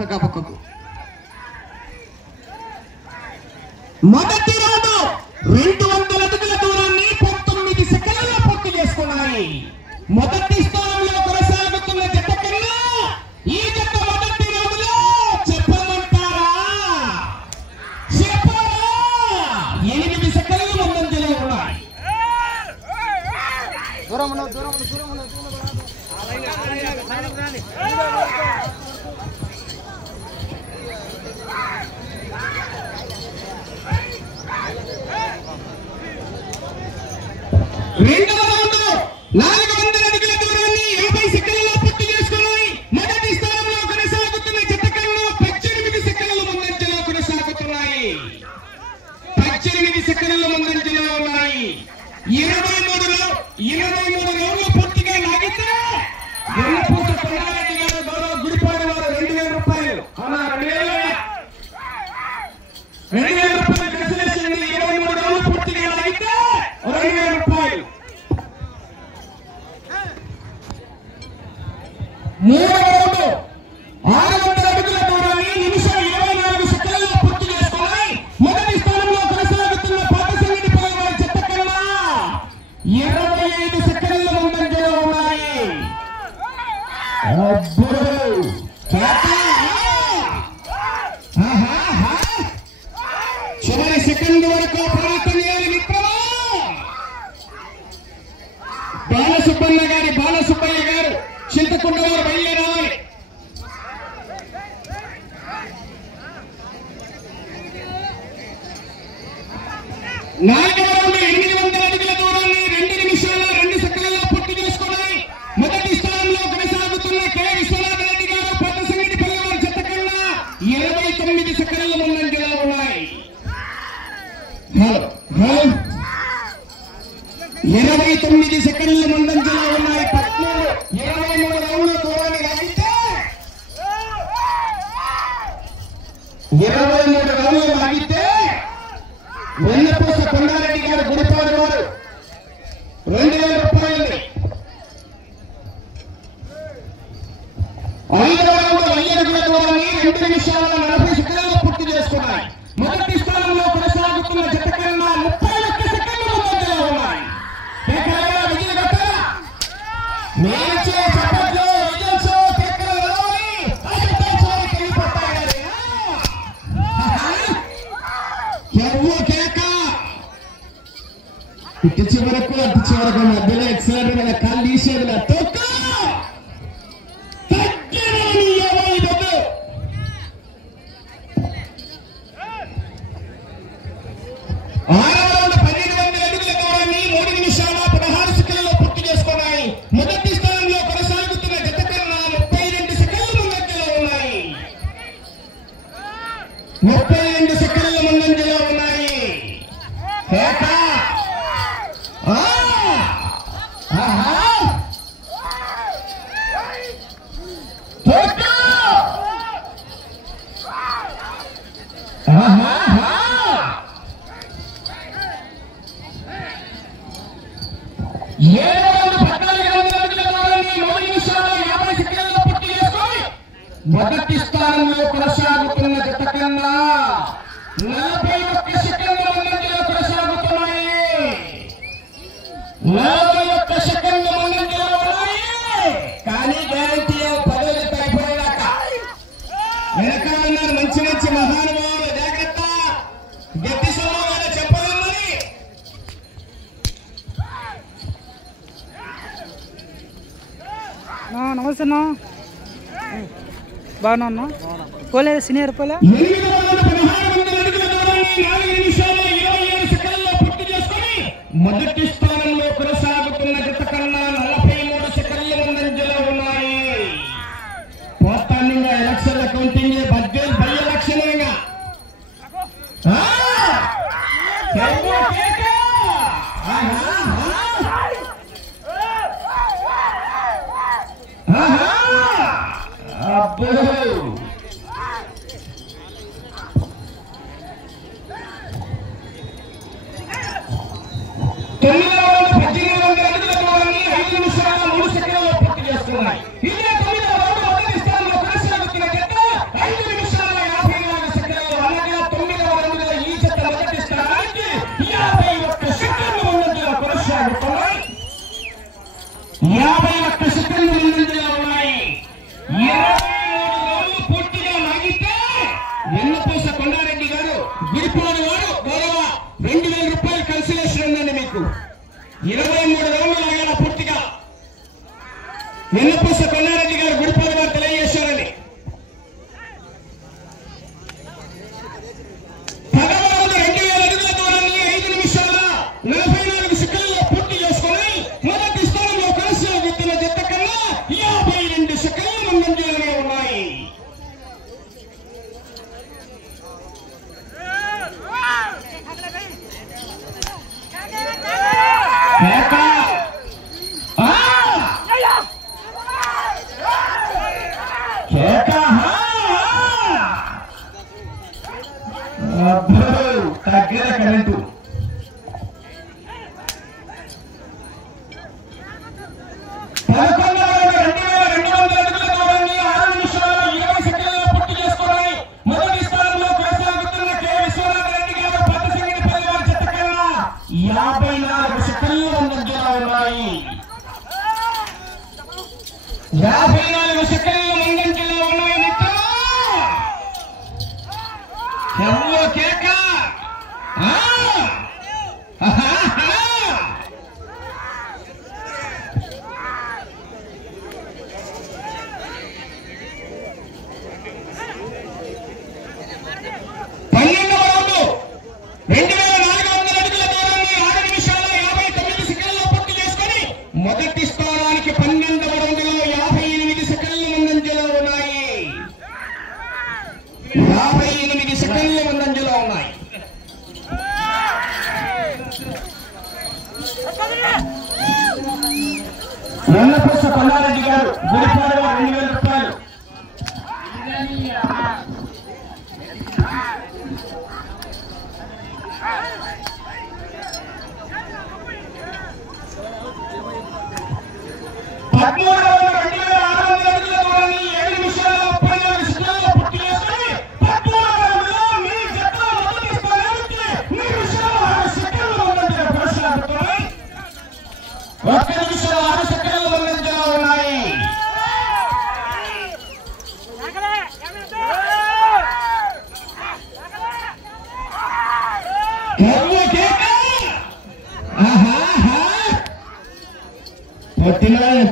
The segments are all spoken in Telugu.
పక్కకు పక్కకు. మొదటి రౌండ్ 200 అడుగుల దూరాన్ని 19 సెకండ్లలో పూర్తి చేసుకున్నాయి. మొదటి స్థానంలో కొనసాగుతున్న జత కన్నా ఈ జత మొదటి రౌండ్ లో చెప్పమంటారా? చెప్పరా? 8 సెకండ్లు ముందంజలో ఉన్నాయి. రెండవ రౌండ్ 400 అడుగుల దూరాన్ని 50 సెకండ్లలో పూర్తి చేసుకున్నాయి. మొదటి స్థానంలో కొనసాగుతున్న జత కన్నా 18 సెకండ్ల ముందంజలో కొనసాగుతున్నాయి. 18 సెకండ్ల ముందంజలో ఉన్నాయి. 23 రౌండ్లు పూర్తిగా లాగితే ఎన్నపూస కొండారెడ్డి గారు గౌరవ గుడిపాడు వారు 2000 రూపాయలు 2000 రూపాయలు కన్సిడరేషన్. 23 రౌండ్లు పూర్తిగా లాగితే 2000 రూపాయలు. మూడవ రౌండ్ 600 అడుగుల దూరాన్ని నిమిషం 24 సెకండ్లలో పూర్తి చేసుకున్నాయి. మొదటి స్థానంలో కొనసాగుతున్న పాతసంగటి పల్లెవారి జత కన్నా 25 సెకండ్ల ముందంజలో ఉన్నాయి. చివరి సెకండ్ వరకు ప్రయత్నం చేయాలి మిత్రమా. బాలసుబ్బయ్య గారు చింతకుంట వారు బయలుదేరాలి. నాలుగవ రౌండ్ 800 అడుగుల దూరాన్ని 2 నిమిషాల 2 సెకండ్లలో పూర్తి చేసుకున్నాయి. మొదటి స్థానంలో కొనసాగుతున్న కె విశ్వనాథ్ రెడ్డి గారు పాతసంగటి పల్లెవారి జత కన్నా 29 సెకండ్ల ముందంజలో ఉన్నాయి. 29 సెకండ్ల ముందంజలో ఉన్నాయి. 23 రౌండ్ల దూరాన్ని లాగితే 23 రౌండ్లు లాగితే వెన్నపూస కొండారెడ్డి గారు గుడిపాడు వారు 2000 రూపాయలు. 5వ రౌండ్ 1000 అడుగుల దూరాన్ని 2 నిమిషాల 40 సెకండ్లలో పూర్తి చేసుకున్నాయి. మొదటి స్థానంలో కొనసాగుతున్న జత కన్నా 31 సెకండ్ల ముందంజలో ఉన్నాయి. ఇటు చివరకు అటు చివరకు మధ్యలో ఎక్సలెంట్ మీద కాలు తీసేది నా తొక్క మొదటి స్థానంలో కొనసాగుతున్న జత కన్నా 41 సెకండ్ల ముందంజలో కొనసాగుతున్నాయి. 41 సెకండ్ల ముందంజలో ఉన్నాయి. కానీ గ్యారంటీ 10 జత అయిపోయేదాకా వెనకాలన్నారు మంచి మంచి మహానుభావులు. జాగ్రత్త గట్టి సోమవారు చెప్పాలని. నమస్తే అన్న, బాగున్నా పోలేదు సీనియర్ పోలే. 816 అడుగుల దూరాన్ని 4 నిమిషాల 27 సెకండ్లలో పూర్తి చేసుకుని మొదటి స్థానంలో కొనసాగుతున్న జత కన్నా 43 సెకండ్ల ముందంజలో ఉన్నాయి. పోతాన్నింగా ఎలక్షన్ కౌంటింగ్ బడ్జెట్ బై ఎలక్షన్ 51 సెకండ్లు ముందంజలో ఉన్నాయి. 23 రౌండ్లు పూర్తిగా లాగితే వెన్నపూస కొండారెడ్డి గారు గుడిపాడు వారు గౌరవ 2000 రూపాయలు కన్సిలేషన్ ఉందండి మీకు. 23 రౌండ్లు లాగాల పూర్తిగా. వెన్నపూస కొండారెడ్డి గారు గుడిపాడు వారు తెలియజేశారని. 10వ రౌండ్ 2000 అడుగుల దూరాన్ని 5 నిమిషాల 44 సెకండ్లలో పూర్తి చేసుకుని మొదటి స్థానంలో కొనసాగుతున్న జత కన్నా 52 సెకండ్లు ముందంజలోనే ఉన్నాయి. తగ్గిన కరెంటు మొదటి స్థానానికి 12వ రౌండ్లో 58 సెకండ్లు ముందంజలో ఉన్నాయి. 58 సెకండ్లు ముందంజలో ఉన్నాయి. వెన్నపూస కొండారెడ్డి గారు గుడిపాడు 2000 రూపాయలు.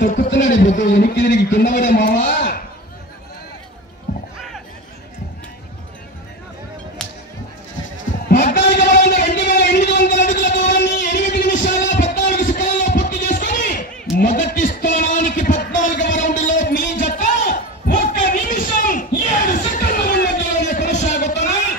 తొక్కుతున్నాడు బుద్ధు వెనక్కి తిరిగి కింద పడే మావా. మొదటి స్థానానికి 14వ రౌండ్లో మీ జత 1 నిమిషం 7 సెకండ్ల ముందంజలోనే కొనసాగుతున్నాయి.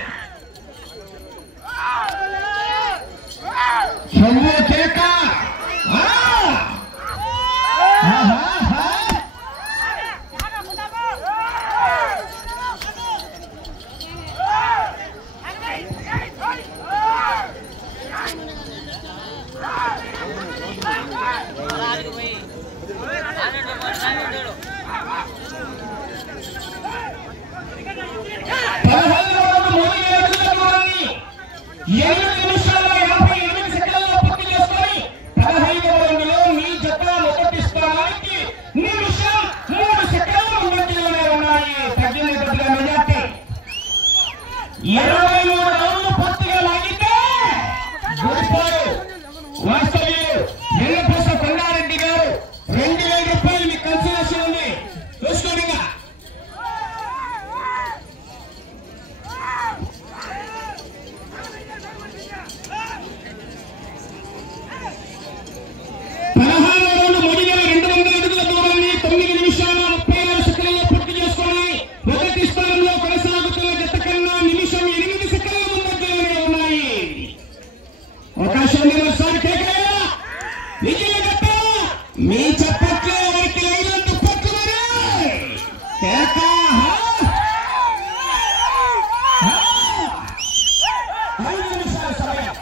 వెన్నపూస కొండారెడ్డి గారు 2000 రూపాయలు మీకు కన్సిలేషన్ ఉంది. చూసుకోండి. 16వ రౌండ్ 3200 అడుగుల దూరాన్ని 9 నిమిషాల 36 సెకండ్లలో పూర్తి చేసుకుని మొదటి స్థానంలో కొనసాగుతున్న జత కన్నా నిమిషం 8 సెకండ్ల ముందంజలోనే ఉన్నాయి. అవకాశం ఒకసారి కేకలేదా విజయ జత మీ చప్పట్లో ఎవరికి లైనంత పట్టు మరి కేక. 5 నిమిషాల సమయం.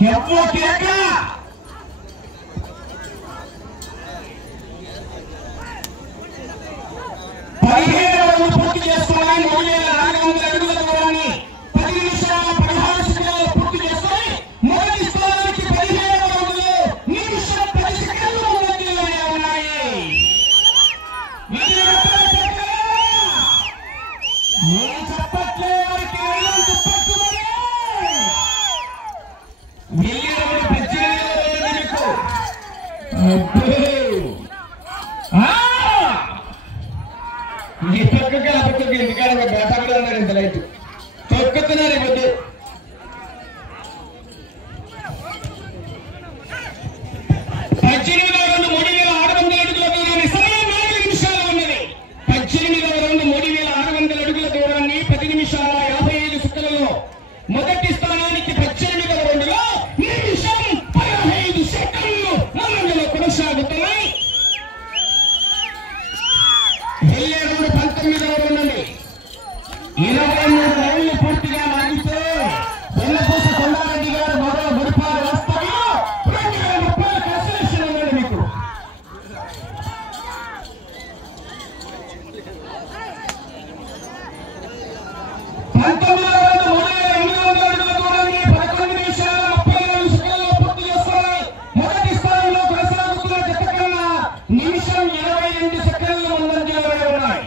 కేక 17వ రౌండ్ పూర్తి చేసుకున్నాయి. 3400 అడుగుల దూరాన్ని 10 నిమిషాల 16 సెకండ్లలో మిలియన్ 18 మీకు. ఈ పక్కకి ఆ పక్కకి ఎందుకంటే బేట కూడా ఉన్నారు ఇంత లైట్ తొక్కుతున్నారు ఈ పొద్దు. 18వ రౌండ్ 3600 అడుగుల దూరాన్ని సమయం 4 నిమిషాలు ఉన్నది. 18వ రౌండ్ 3600 అడుగుల దూరాన్ని 10 నిమిషాల 55 సెకన్లలో మొదటి స్థానానికి 18వ రౌండ్లో నిమిషం 15 సెకన్లు ముందంజలో కొనసాగుతున్నాయి. వెళ్ళే రౌండ్ 19వ రౌండ్ అండి. 23 రౌండ్లు పూర్తిగా లాగితే వెన్నపూస కొండారెడ్డి గారు మొదల గుడిపాడు వాస్తవ్యం 2000 రూపాయల కన్సలేషన్ ఉందండి మీకు. మొదటి స్థానంలో కొనసాగుతున్న జత కన్నా నిమిషం 22 సెకండ్లు ముందంజలో ఉన్నాయి.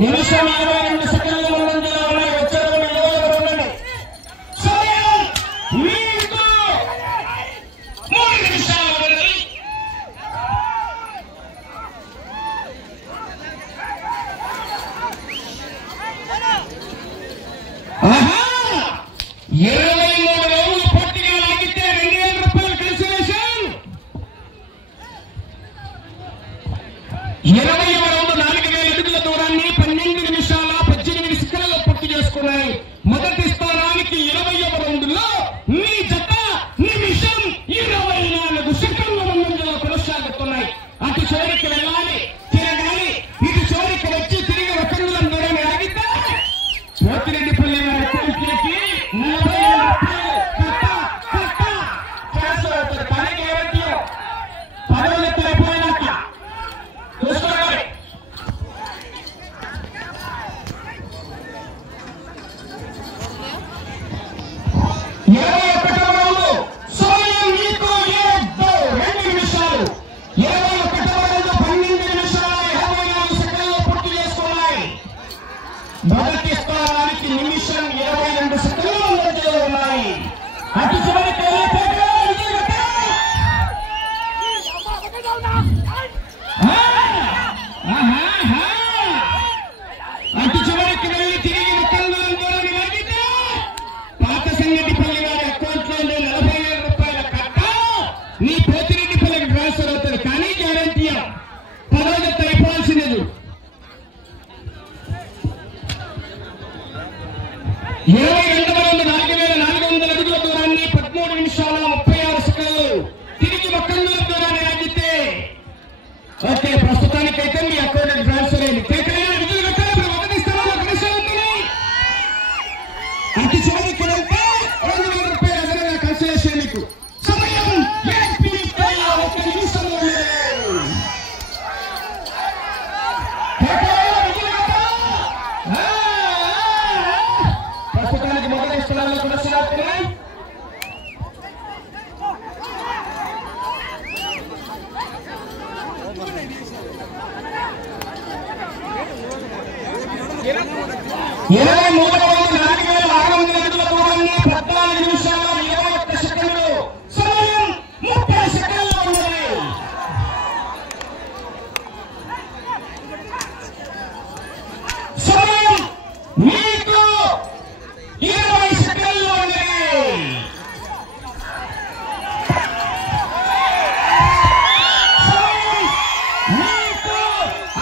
నిమిషం 22 సెకండ్లు ముందంజలో ఉన్నాయి. వచ్చారు ఉండండి. సమయం మీకు 3 నిమిషాలు ఉన్నది. ఆహా 23 రౌండ్లు పూర్తిగా లాగితే 2000 రూపాయల కన్సలేషన్. 20వ రౌండ్ 4000 అడుగుల దూరాన్ని 12 నిమిషాల 18 సెకండ్లలో పూర్తి చేసుకున్నాయి. మొదటి స్థానానికి 20వ రౌండ్లో మీ జత నిమిషం 24 సెకండ్ల ముందంజలో కొనసాగుతున్నాయి. అటు చివరికి వెళ్ళాలి, తిరగాలి, ఇటు చివరికి వచ్చి తిరిగి ఒక దూరాన్ని ఆగితే పోతిరెడ్డిపల్లి వారి అత్యంతకి 40,000 రూపాయలు ట్రాన్స్ఫర్ అవుతారు. కానీ గ్యారెంటీ పదవులు ఎత్తులైపోయినాక చూసుకోవాలి. 21వ రౌండ్ సమయం మీకు 2 నిమిషాలు. 21వ రౌండ్ 12 నిమిషాల 24 సెకండ్లు పూర్తి చేసుకున్నాయి. మొదటి స్థానానికి నిమిషం 22 సెకండ్లు మధ్యలో ఉన్నాయి. అటు చివరికి అటు చివరికి వెళ్ళి తిరిగి ముఖంగులం దూరాన్ని లాగితే పాత సంగటిపల్లి వారి అకౌంట్లో 40,000 రూపాయల కట్ట మీ పోతిరెడ్డిపల్లికి ట్రాన్స్ఫర్ అవుతుంది. కానీ గ్యారంటీ పదవి అయిపోవాల్సినది. 22వ రౌండ్ 4400 అడుగుల దూరాన్ని 13 నిమిషాల 36 సెకండ్లు తిరిగి ముఖంగులం దూరాన్ని లాగితే ఓకే ప్రస్తుతానికైతే మీ అకౌంట్ ట్రాన్స్ఫర్ అయింది. మొదటి స్థానంలో కొనసాగుతున్నాయి. అటు చివరికి వెళ్తే 2,000 రూపాయల అదనంగా కన్సలేషన్ మీకు. సమయం 1 నిమిషం ప్రస్తుతానికి మొదటి స్థానంలో కొనసాగుతున్నాయి. ఇరవై 4,600 అడుగుల దూరాన్ని 14 నిమిషాల 21 సెకండ్లు. సమయం 30 సెకండ్లు ఉన్నది. సమయం మీకు 20 సెకండ్లు ఉన్నది. సమయం మీకు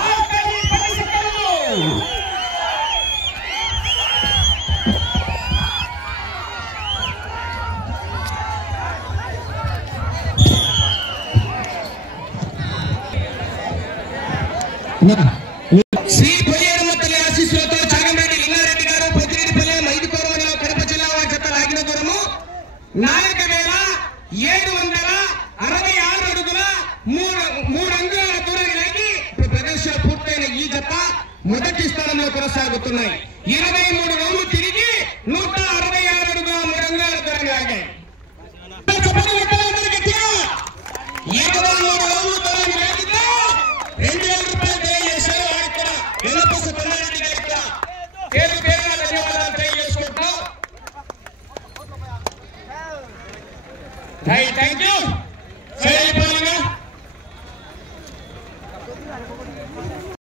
ఆఖరి 10 సెకండ్లు. Right thank you